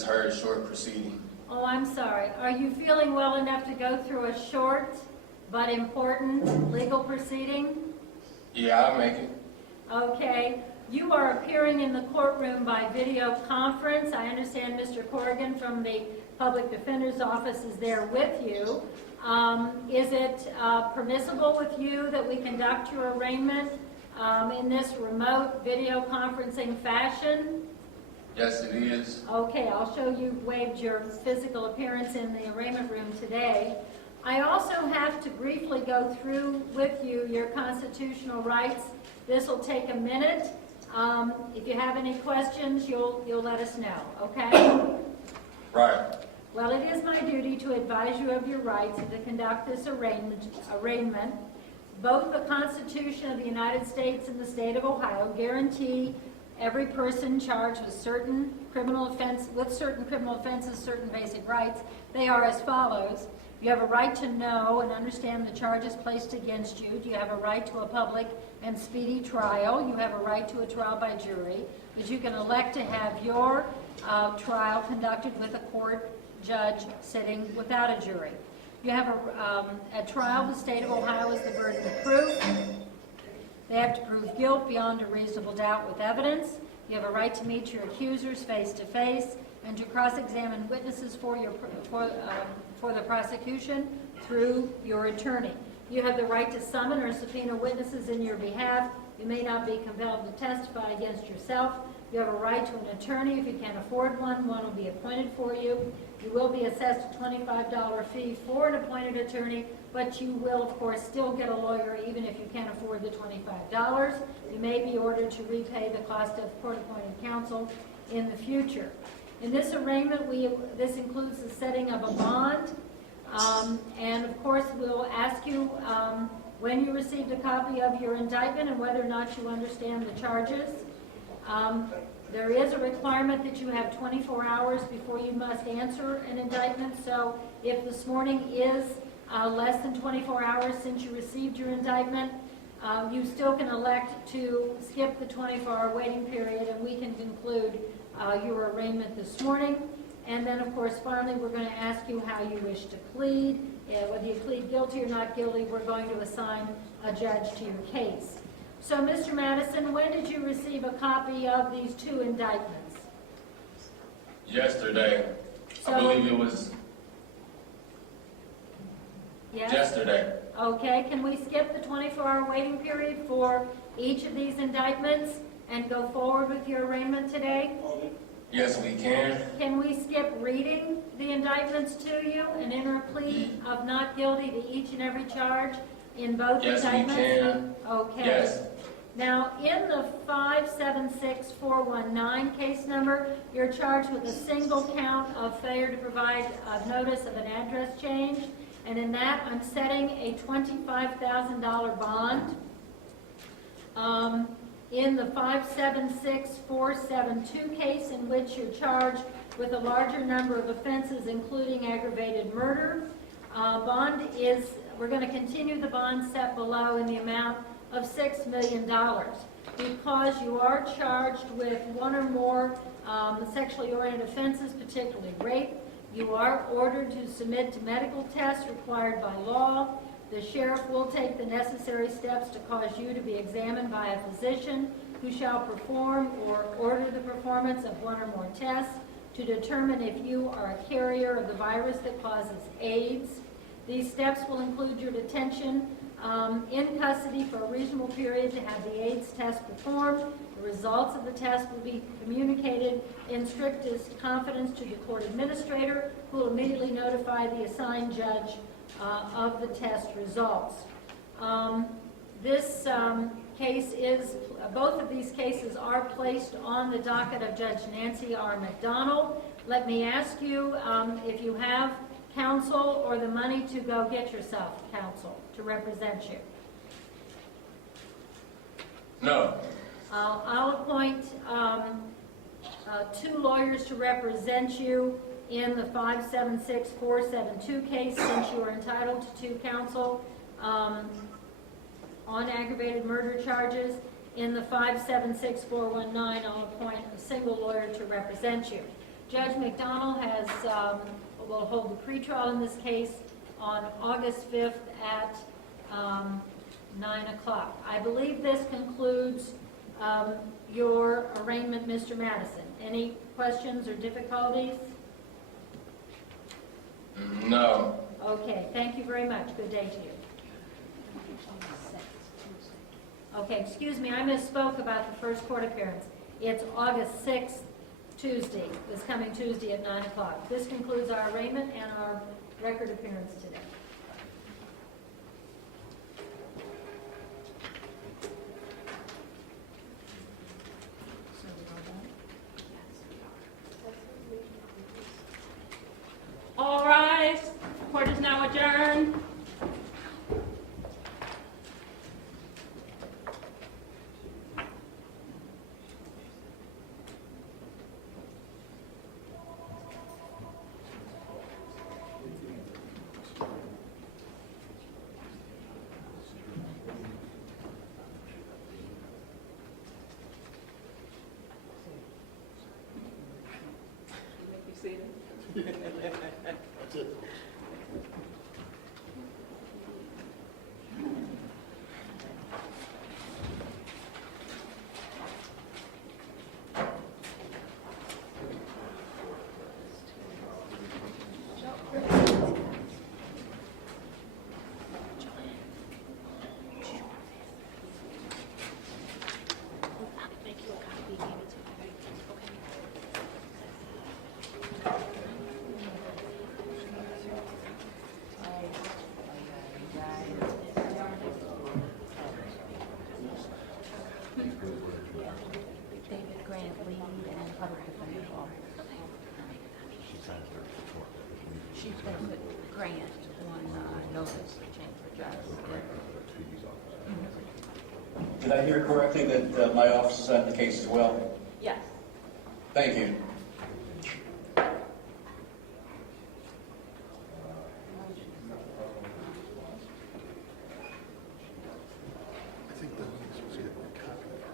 just heard short proceeding. Oh, I'm sorry. Are you feeling well enough to go through a short but important legal proceeding? Yeah, I'll make it. Okay. You are appearing in the courtroom by video conference. I understand Mr. Corrigan from the Public Defender's Office is there with you. Is it permissible with you that we conduct your arraignment in this remote video conferencing fashion? Yes, it is. Okay, I'll show you waived your physical appearance in the arraignment room today. I also have to briefly go through with you your constitutional rights. This will take a minute. If you have any questions, you'll let us know, okay? Right. Well, it is my duty to advise you of your rights and to conduct this arraignment. Both the Constitution of the United States and the state of Ohio guarantee every person charged with certain criminal offenses, certain basic rights. They are as follows. You have a right to know and understand the charges placed against you. You have a right to a public and speedy trial. You have a right to a trial by jury, but you can elect to have your trial conducted with a court judge sitting without a jury. You have a trial. The state of Ohio is the burden of proof. They have to prove guilt beyond a reasonable doubt with evidence. You have a right to meet your accusers face to face and to cross-examine witnesses for the prosecution through your attorney. You have the right to summon or subpoena witnesses in your behalf. You may not be compelled to testify against yourself. You have a right to an attorney. If you can't afford one, one will be appointed for you. You will be assessed a $25 fee for an appointed attorney, but you will, of course, still get a lawyer even if you can't afford the $25. You may be ordered to repay the cost of court-appointed counsel in the future. In this arraignment, this includes the setting of a bond, and of course we'll ask you when you received a copy of your indictment and whether or not you understand the charges. There is a requirement that you have 24 hours before you must answer an indictment, so if this morning is less than 24 hours since you received your indictment, you still can elect to skip the 24-hour waiting period and we can conclude your arraignment this morning. And then, of course, finally, we're going to ask you how you wish to plead. Whether you plead guilty or not guilty, we're going to assign a judge to your case. So, Mr. Madison, when did you receive a copy of these two indictments? Yesterday. I believe it was yesterday. Okay, can we skip the 24-hour waiting period for each of these indictments and go forward with your arraignment today? Yes, we can. Can we skip reading the indictments to you and enter a plea of not guilty to each and every charge in both indictments? Yes, we can. Okay. Yes. Now, in the 576419 case number, you're charged with a single count of failure to provide a notice of an address change, and in that, I'm setting a $25,000 bond. In the 576472 case, in which you're charged with a larger number of offenses, including aggravated murder, we're going to continue the bond set below in the amount of $6 million. Because you are charged with one or more sexually oriented offenses, particularly rape, you are ordered to submit to medical tests required by law. The sheriff will take the necessary steps to cause you to be examined by a physician who shall perform or order the performance of one or more tests to determine if you are a carrier of the virus that causes AIDS. These steps will include your detention in custody for a reasonable period to have the AIDS test performed. The results of the test will be communicated in strictest confidence to the court administrator, who will immediately notify the assigned judge of the test results. Both of these cases are placed on the docket of Judge Nancy R. McDonald. Let me ask you if you have counsel or the money to go get yourself counsel to represent you. No. I'll appoint two lawyers to represent you in the 576472 case, since you are entitled to two counsel on aggravated murder charges. In the 576419, I'll appoint a single lawyer to represent you. Judge McDonald will hold the pretrial in this case on August 5th at 9 o'clock. I believe this concludes your arraignment, Mr. Madison. Any questions or difficulties? No. Okay, thank you very much. Good day to you. Okay, excuse me, I misspoke about the first court appearance. It's August 6th, Tuesday, this coming Tuesday at 9 o'clock. This concludes our arraignment and our record appearance today. All rise. Court is now adjourned. That's it. David Grant, lead and public defender. She put Grant on notice to change for justice. Did I hear correctly that my office is on the case as well? Yes. Thank you. I think that he's supposed to get a copy of her.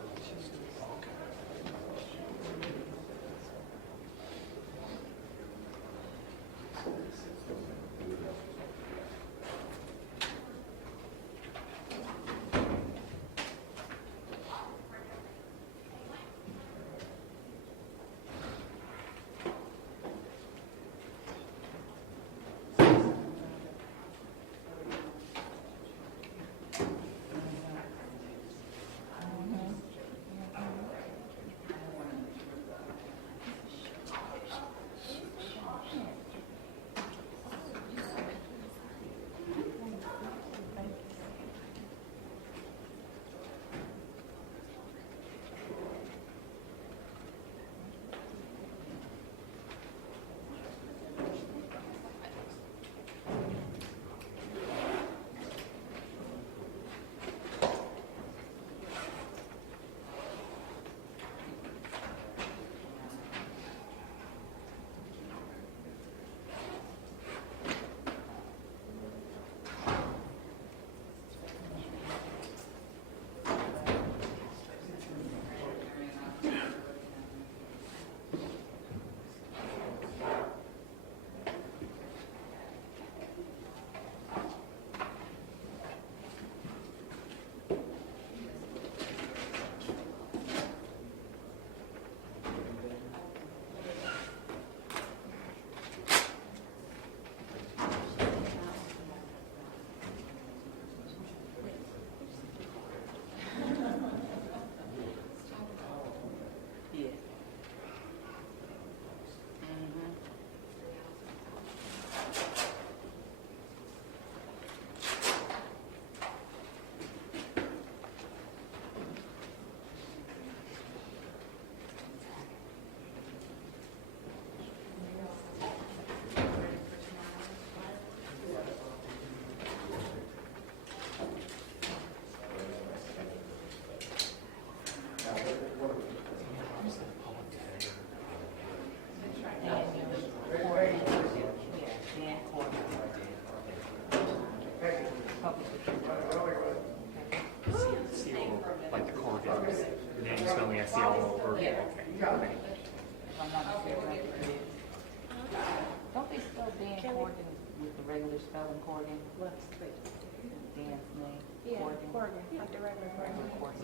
Okay. Like the Corvette, and then you spell me a C all over. Yeah. Okay. If I'm not mistaken, Don't they spell Dan Corrigan with the regular spelling Corrigan? Dan's name, Yeah, Corrigan. Corrigan, like the regular Corrigan. Corrigan.